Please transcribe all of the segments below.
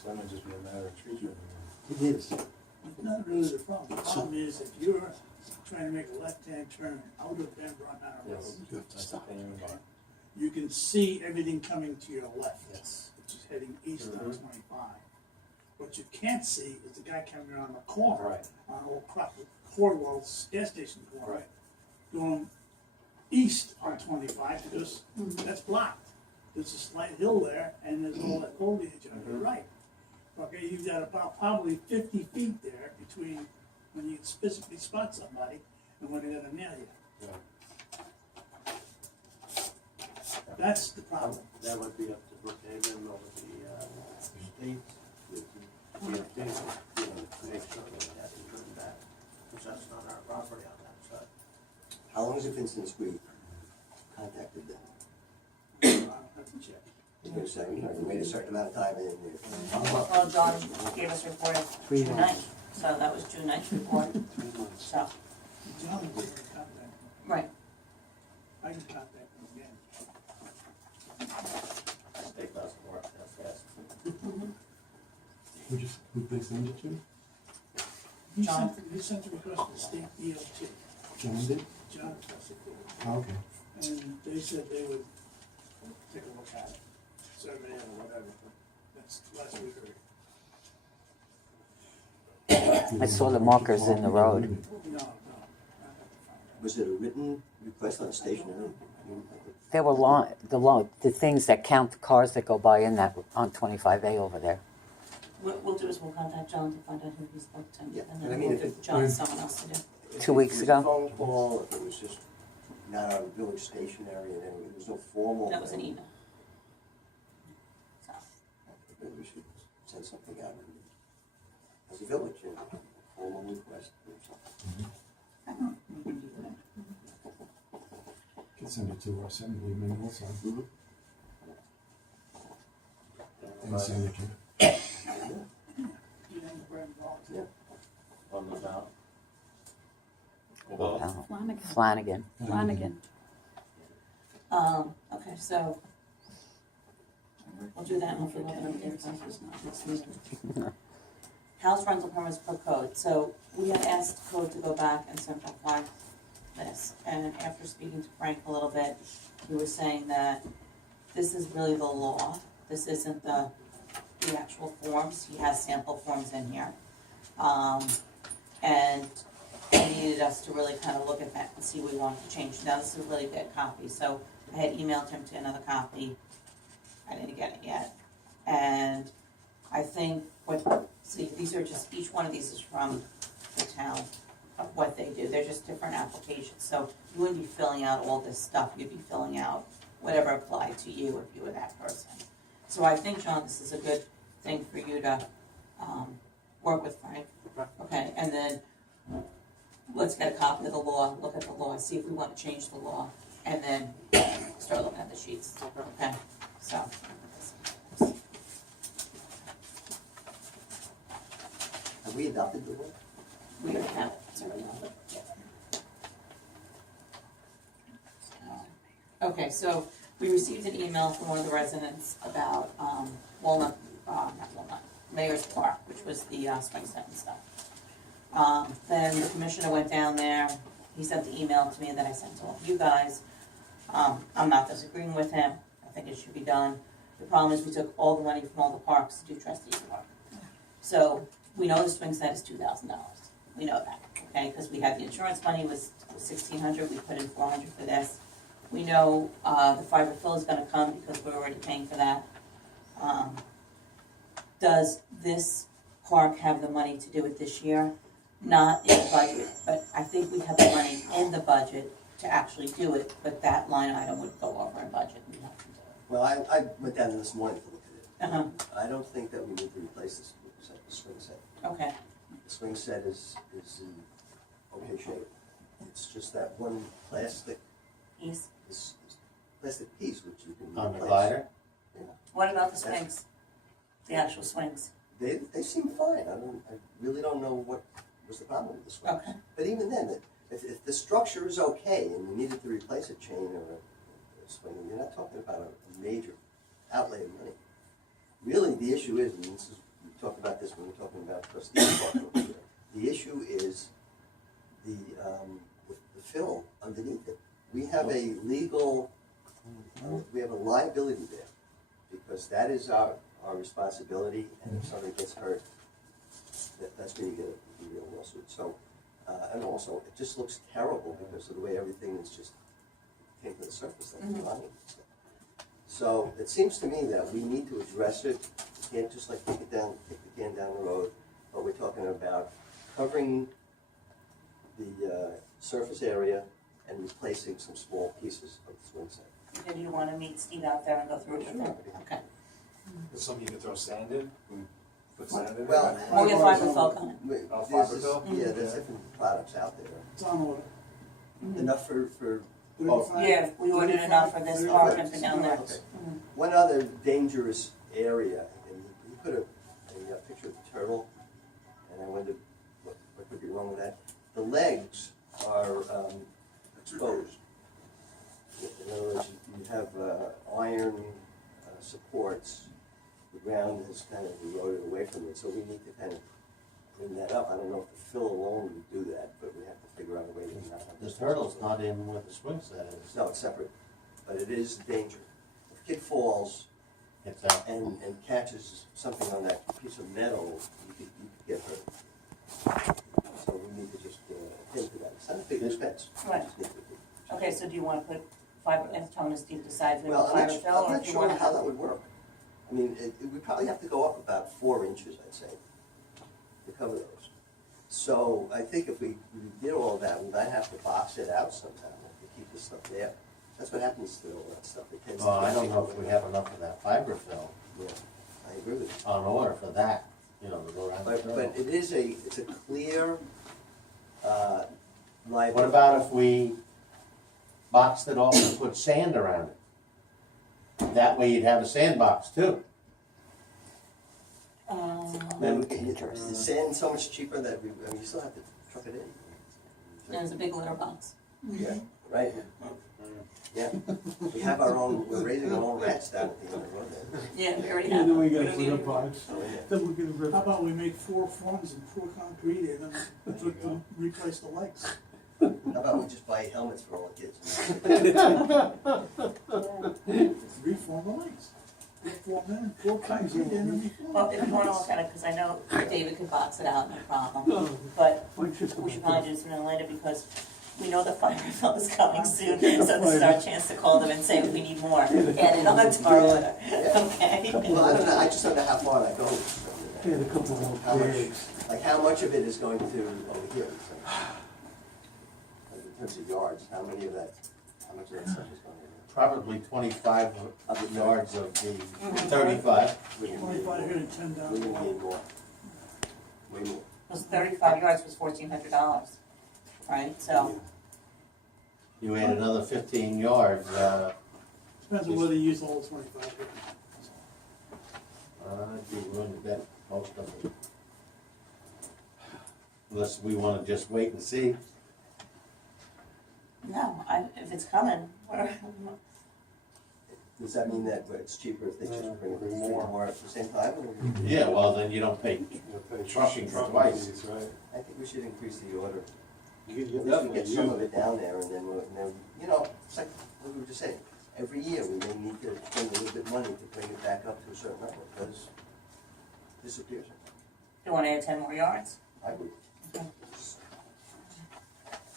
So that might just be a matter of tree trimming. It is. It's not really the problem. The problem is if you're trying to make a left-hand turn out of Denver on our road, Yes, You have to that's the stop. thing about it. you can see everything coming to your left, Yes. which is heading east on Mhm. 25. What you can't see is the guy coming around the corner Right. on Old Cornwall's gas station corner, Right. going east on 25 because that's blocked. There's a slight hill there and there's all that foliage on your right. Okay, you've got about probably 50 feet there between when you specifically spot somebody and when they're gonna nail you. Yeah. That's the problem. That would be up to Brookhaven or the state with the DFT, you know, to make sure that it hasn't turned back, because that's not our property on that side. How long has it been since we contacted them? I'll have to check. You're gonna say, you know, you wait a certain amount of time and then you Well, John gave us a report of Three June months. 9th, so that was June 9th report, 3 months. so, John was gonna contact me. right. I can contact him again. State doesn't work that fast. Who they send it to? John. He sent a request to the state DOT. John did? John requested it. Oh, okay. And they said they would take a look at it, survey it or whatever, but that's last we heard. I saw the markers in the road. No, I have to find out. Was it a written request on stationery? There were the things that count the cars that go by in that on 25A over there. What we'll do is we'll contact John to find out who he spoke to, Yeah, and and I then mean, we'll if give it- John someone else to do. If 2 weeks it was ago? a phone call, if it was just not on village stationery, and there was no formal. That was an email. So, Maybe we should send something out as a village, you know, a formal request or something. We can do that. Could send it to our assemblyman also. Mhm. And send it to. You think we're involved? Yeah. On the ballot. Oh, Flanagan. Flanagan. okay, so we'll do that and hopefully we'll have another conversation next week. House rental permits per code, so we had asked code to go back and simplify this, and after speaking to Frank a little bit, he was saying that this is really the law, this isn't the actual forms, he has sample forms in here. And he needed us to really kind of look at that and see what we wanted to change. Now, this is a really big copy, so I had emailed him to another copy. I didn't get it yet. And I think these are just, each one of these is from the town of what they do. They're just different applications. So you wouldn't be filling out all this stuff. You'd be filling out whatever applied to you if you were that person. So I think, John, this is a good thing for you to work with Frank. Okay, and then let's get a copy of the law, look at the law, see if we want to change the law, and then start looking at the sheets. Okay, so. Have we adopted the law? We already have it, it's already on it. Okay, so we received an email from one of the residents about not Walnut, Mayor's Park, which was the swing set and stuff. Then the commissioner went down there, he sent the email to me that I sent to all of you guys. I'm not disagreeing with him, I think it should be done. The problem is we took all the money from all the parks to do trustees work. So we know the swing set is $2,000, we know that, okay, because we had the insurance money was $1,600, we put in $400 for this. We know the fiber fill is gonna come because we're already paying for that. Does this park have the money to do it this year? Not in the budget, but I think we have the money in the budget to actually do it, but that line item would go over in budget. We have to do it. Well, I went down this morning to look at it. Uh-huh. I don't think that we need to replace this the swing set. Okay, The swing set is in okay shape. It's just that one plastic, East. this plastic piece which you can On the replace. glider? What about the swings? The actual swings? They seem fine. I really don't know what was the problem with the swings. Okay. But even then, if the structure is okay and you needed to replace a chain or a swing, you're not talking about a major outlay of money. Really, the issue is, and this is talked about this when we were talking about trustee park over here. The issue is the fill underneath it. We have a legal, we have a liability there, because that is our responsibility, and if somebody gets hurt, that's when you get a real lawsuit. So, and also, it just looks terrible because of the way everything is just came to the surface, like the line. So, it seems to me that we need to address it. You can't just like kick the can down the road, but we're talking about covering the surface area and replacing some small pieces of the swing set. Did you wanna meet Steve out there and go through it with him? Okay. Is something you can throw sand in? Put sand in? Well, We'll get fiber fill coming. Oh, There's fiber this- fill? Yeah, there's different products out there. It's on order. Enough for 35, Yeah, we ordered enough for this park and for down there. Okay. One other dangerous area, and he put a picture of the turtle, and I wondered what could be wrong with that. The legs are exposed. In other words, you have iron supports. The ground has kind of eroded away from it, so we need to kind of bring that up. I don't know if the fill alone would do that, but we have to figure out a way to not have The this. turtle's not in where the swing set is. No, it's separate, but it is a danger. If a kid falls It's out. and catches something on that piece of metal, you could get hurt. So we need to just attend to that. It's not a big expense. Right. Just need to- Okay, so do you wanna put fiber, if Tony Steve decides we Well, want I'm fiber not, fill, I'm or not if you sure wanna how have? that would work. I mean, we probably have to go up about 4 inches, I'd say, to cover those. So I think if we did all that, we might have to box it out sometime to keep the stuff there. That's what happens to all that stuff. It tends to. Well, I don't know if we have enough of that fiber fill Yeah, I agree with you. on order for that, you know, to go around the But turtle. it is it's a clear, liability. What about if we boxed it off and put sand around it? That way you'd have a sandbox too. Then we get the sand so much cheaper that you still have to truck it in. There's a big litter box. Yeah, right. Yeah, we have our own, we're raising our own rats down at the end of the road there. Yeah, we already Yeah, have. then we them. got don't to need put them. a box. Oh, yeah. Then we're gonna rip. How about we make 4 fronts and pour concrete in and to replace the legs? How about we just buy helmets for all the kids? Reform the legs. Reform them and pour concrete in and reform. Well, if you wanna look at it, cause I know David could box it out, no problem, but we should probably do sooner than later, because we know the fiber fill is coming soon, so this is our chance to call them and say we need more, add it on to our order, okay? Well, I don't know, I just don't know how far that goes. We had a couple How more much, bags. like how much of it is going to over here? So, like in terms of yards, how much of that stuff is going in? Probably 25 yards of the 35. We're gonna 25 need here and 10 more. down. We're gonna need more. Way more. Those 35 yards was $1,400, right, so, You add another 15 yards, Depends on whether you use the whole 25 here. I'd be willing to bet most of it. Unless we wanna just wait and see. no, if it's coming, we're, Does that mean that it's cheaper if they just bring more at the same time? Or? Yeah, well, then you don't pay. You'll pay Trucking for trucking twice. fees, right? I think we should increase the order. You At least we definitely get some use of it down there, and then, you know, it's like what we were just saying. Every year, we may need to spend a little bit of money to bring it back up to a certain level, because it disappears. you wanna add 10 more yards? I would.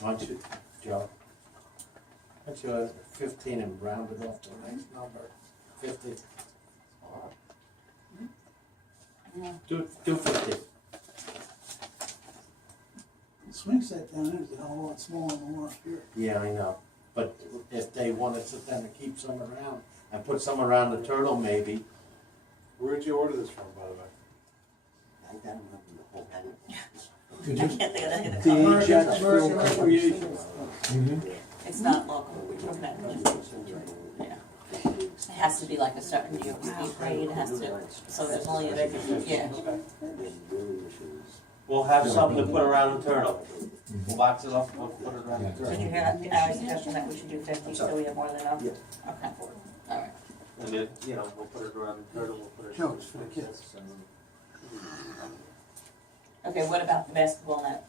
Why don't you, Joe? Why don't you have 15 and round it off to the next number? 50. Do 50. The swing set down there is a whole lot smaller than the one up here. Yeah, I know. But if they wanted to then to keep some around and put some around the turtle maybe. Where'd you order this from, by the way? I don't remember the whole thing. Could I you? can't think of any of the The colors. Jacksonville Recreation. Mhm. It's not local, okay. Yeah. It has to be like a certain New York State grade, it has to, so there's only, yeah. We'll have something to put around the turtle. We'll box it up, we'll put it around the Did you turtle. hear our suggestion that we should do 50, so we have more than enough? Yeah. Okay, all right. And then, you know, we'll put it around the turtle, we'll put it. Joe, it's for the kids. Okay, what about the basketball net?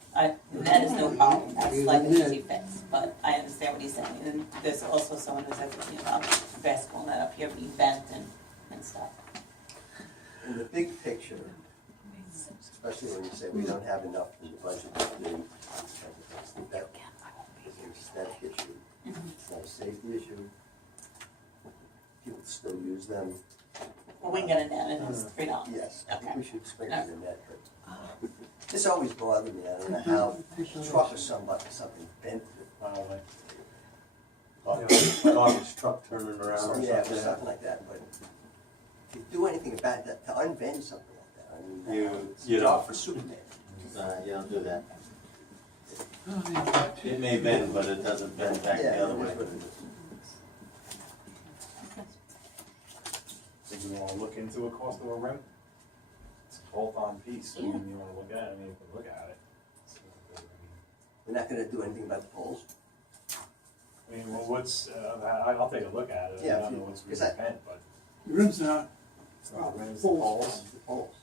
The net is no problem, that's like an easy fix, but I understand what he's saying. And there's also someone who's asking about the basketball net up here being bent and stuff. In the big picture, especially when you say we don't have enough in the budget to do, that is an aesthetic issue. It's not a safety issue. People still use them. Well, we can get a net and it's $3. Yes, I think we should explain Okay. the net, but this always bothered me. I don't know how a truck or something bent it. Garbage truck turning around or Yeah, or something. something like that, but to do anything about that, to unbend something like that, I mean, it's a You job know. for Superman. You don't do that. It may bend, but it doesn't bend back Yeah, the other it way. is what it is. Think we wanna look into a cost of a rim? It's a bolt-on piece, I mean, you wanna look at it, I mean, you can look at it. We're not gonna do anything about the poles. I mean, well, what's, I'll take a look at it, I Yeah, don't know what's because really I- bent, but The rims are, it's not the rims, the Poles. poles, The poles.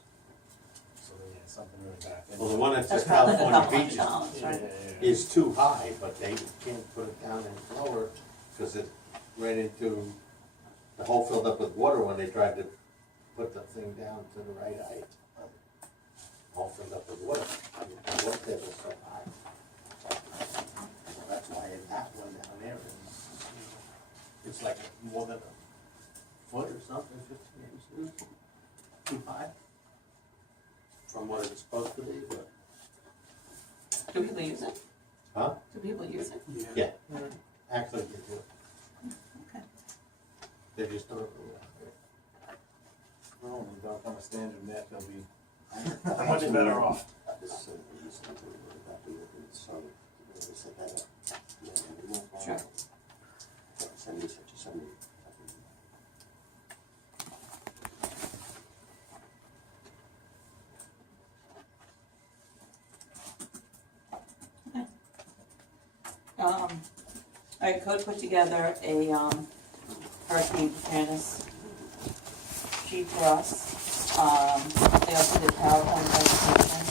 so yeah, something really back in. Well, the one at the That's probably like a California couple beaches $100, Yeah, right? yeah. is too high, but they can't put it down any lower because it ran into, the hole filled up with water when they tried to put the thing down to the right height. All filled up with water. The water table was so high. Well, that's why that one down there is, it's like more than a foot or something, 15 inches, too high from what it's supposed to be, but. Do people use it? Huh? Do people use it? Yeah, actually, they do. Okay. They just don't. Well, when we don't on a standard net, they'll be much better off. This, this, so, they set that up. Yeah, Sure. 70, 70. All right, Code put together a, hurricane preparedness sheet for us. They also did PowerPoint presentation,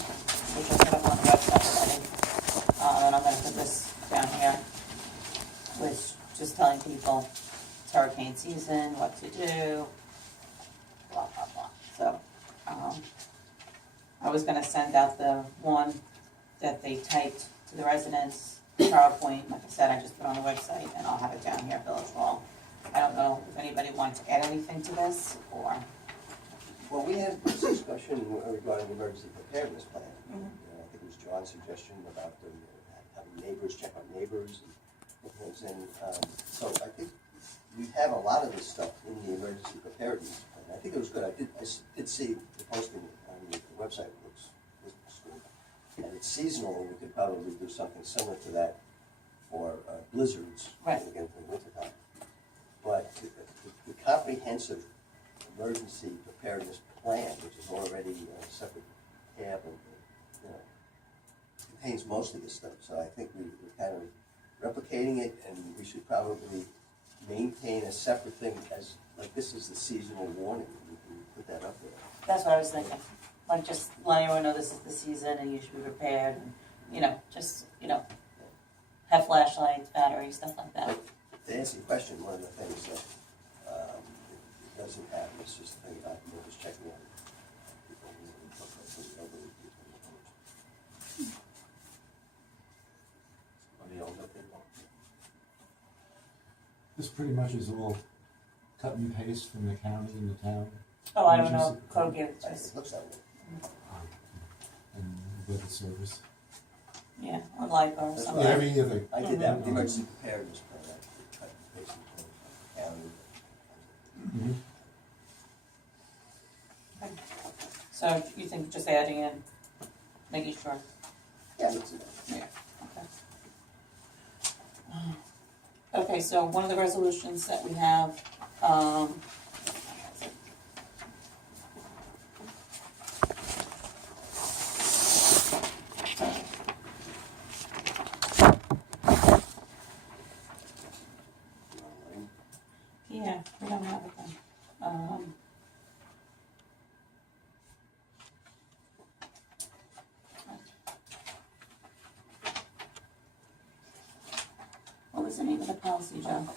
which I put up on the website already. And I'm gonna put this down here, which just telling people it's hurricane season, what to do, blah, blah, blah. So, I was gonna send out the one that they typed to the residents, PowerPoint, like I said, I just put on the website, and I'll have it down here, Village Hall. I don't know if anybody wants to add anything to this, or, Well, we had this discussion regarding the emergency preparedness plan. Mhm. I think it was John's suggestion about having neighbors check on neighbors and things. And so I think we have a lot of this stuff in the emergency preparedness plan. I think it was good. I did see the posting on the website looks good. And it's seasonal, and we could probably do something similar to that for blizzards. Right. Again, for the wintertime. But the comprehensive emergency preparedness plan, which is already a separate tab, and, contains most of this stuff. So I think we're kind of replicating it, and we should probably maintain a separate thing as, like, this is the seasonal warning. We can put that up there. that's what I was thinking. Like, just letting everyone know this is the season, and you should be prepared, and, just, have flashlights, batteries, stuff like that. To answer your question, one of the things that it doesn't have is just the thing about neighbors checking on people, elderly people. On the older people. This pretty much is all cut and paste from the county and the town. Oh, I don't know, Code gave it to us, It looks that way. And weather service. yeah, or LIPA or That's something. Yeah, every year they. I did that with the emergency preparedness plan. I cut and pasted from the county. Mhm. So you think just adding in, making sure, Yeah, let's do that. yeah, okay. Okay, so one of the resolutions that we have, yeah, we don't have it then. was the name of the policy, Joe?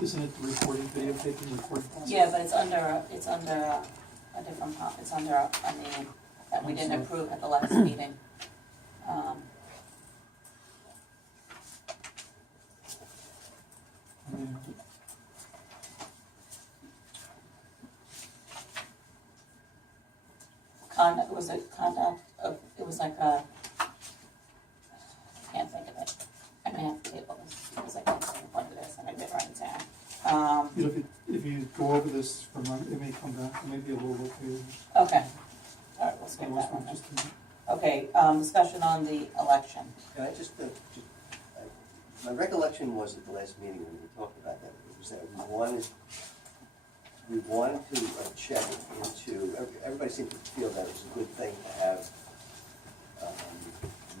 Isn't it the recording, videotaping, recording policy? Yeah, but it's under a different, it's under a name that we didn't approve at the last meeting. Was it conduct of, it was like a, I can't think of it. I may have to table this, because I can't think of what it is, and I did write it down. You know, if you go over this for a month, it may come back, it may be a little okay. Okay, all right, we'll skip Otherwise, that one we'll then. just, Okay, discussion on the election. Can I just, my recollection was at the last meeting when we talked about that, it was that we wanted to check into, everybody seemed to feel that it was a good thing to have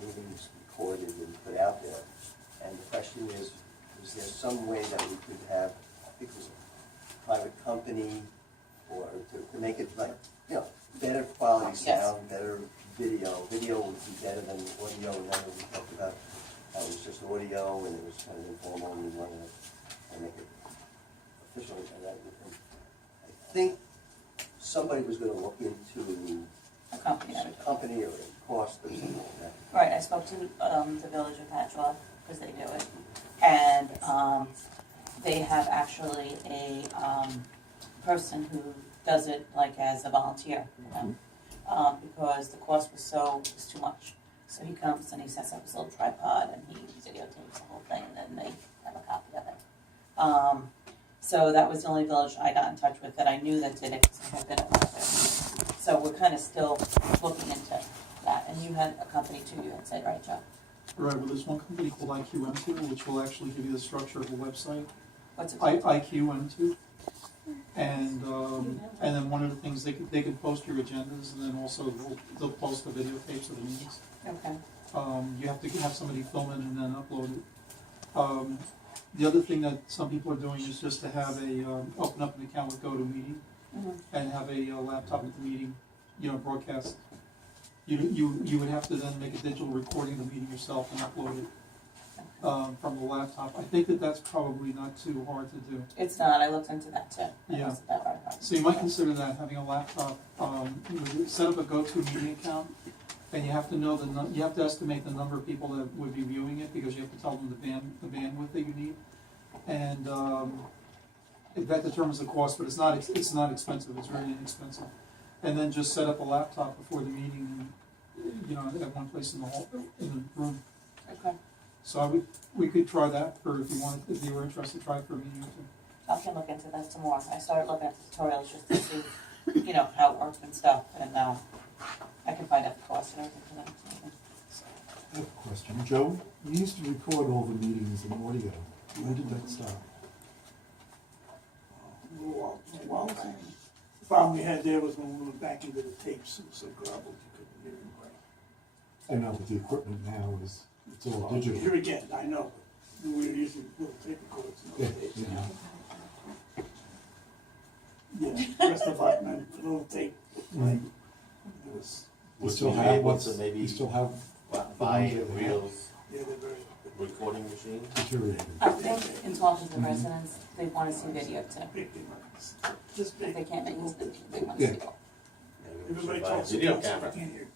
meetings recorded and put out there. And the question is there some way that we could have, I think it was a private company, or to make it like, you know, better quality Yes. sound, better video. Video would be better than audio. Remember we talked about how it was just audio and it was kind of informal and we wanted to make it official. And I think somebody was going to look into A company. a company or a cost or something like that. Right, I spoke to the Village of Patchogue, because they do it, and they have actually a person who does it like as a volunteer, you know, because the cost was too much. So he comes and he sets up his little tripod and he videotapes the whole thing, and then they have a copy of it. So that was the only village I got in touch with that I knew that did it, because I had been about there. So we're kind of still looking into that, and you had a company too, you had said, right, Joe? right, well, there's one company called IQM2, which will actually give you the structure of the website. What's it called? IQM2. And then one of the things, they can post your agendas, and then also they'll post the videotapes of the meetings. Okay, You have to have somebody film it and then upload it. The other thing that some people are doing is just to have open up an account with GoToMeeting and have a laptop at the meeting, you know, broadcast. You would have to then make a digital recording of the meeting yourself and upload it from the laptop. I think that's probably not too hard to do. it's not, I looked into that too. It Yeah. wasn't that hard. So you might consider that, having a laptop, set up a GoToMeeting account, and you have to know you have to estimate the number of people that would be viewing it, because you have to tell them the bandwidth that you need. And that determines the cost, but it's not expensive, it's very inexpensive. And then just set up a laptop before the meeting, you know, at one place in the room. Okay, So we could try that, or if you were interested, try it for a meeting or two. I can look into that some more. I started looking at the tutorials just to see, you know, how it works and stuff, and I can find out the cost and everything for that. I have a question. Joe, you used to record all the meetings in audio. When did that stop? Well, the problem we had there was when we went back into the tapes, it was so garbled you couldn't hear anybody. I know, but the equipment now it's all Here digital. again, I know, we were using little tape recorders in Yeah, those days. yeah. Yeah, rest of our men, little tape, like, it was, You still Would you have be able what's, to maybe you still have buy a real yeah, they're very, recording machine? deteriorated. I think in talking to residents, they want to see video too. big, just If they big. can't make it, they want to see it. Maybe we Everybody should buy a talks video about camera. can't hear.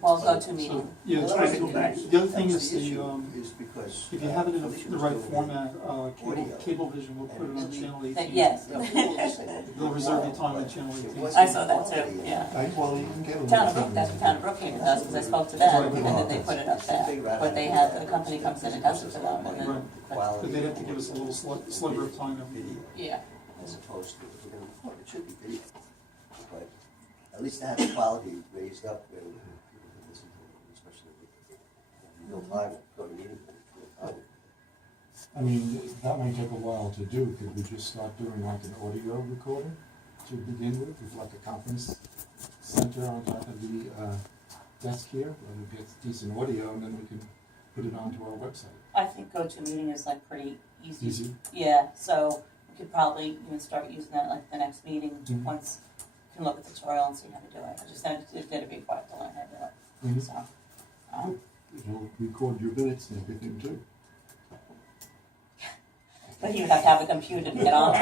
Well, go to So, meeting. yeah, Well, it's that was go back. the other thing That was is the the, issue, is because. if you have it in Felicia the was right doing format, audio. Cablevision will put it on channel 18. Yes. Yeah, we were listening. They'll reserve the time on channel It 18. wasn't I saw that too, quality. yeah. Well, you can get them. Town of Brook, that's what Town of Brookhaven does, because I spoke to them, and then they put it up there. But they have, the company comes in and does it for them, and then, But they'd have to give us a little sliver of time every Video, yeah. as opposed to, if we're gonna record, it should be video. But at least to have the quality raised up where people can listen to it, especially with real time, go to meetings in real time. I mean, that might take a while to do. Could we just start doing like an audio recorder to begin with like a conference center on top of the desk here, where we get decent audio, and then we can put it onto our website? I think go-to-meeting is like pretty easy. Easy? Yeah, so we could probably even start using that like the next meeting, Mhm. once, we can look at the tutorial and see how to do it. I just had to be quiet to learn how to do it, Mhm. so. It'll record your minutes and everything too. But you have to have a computer to get on.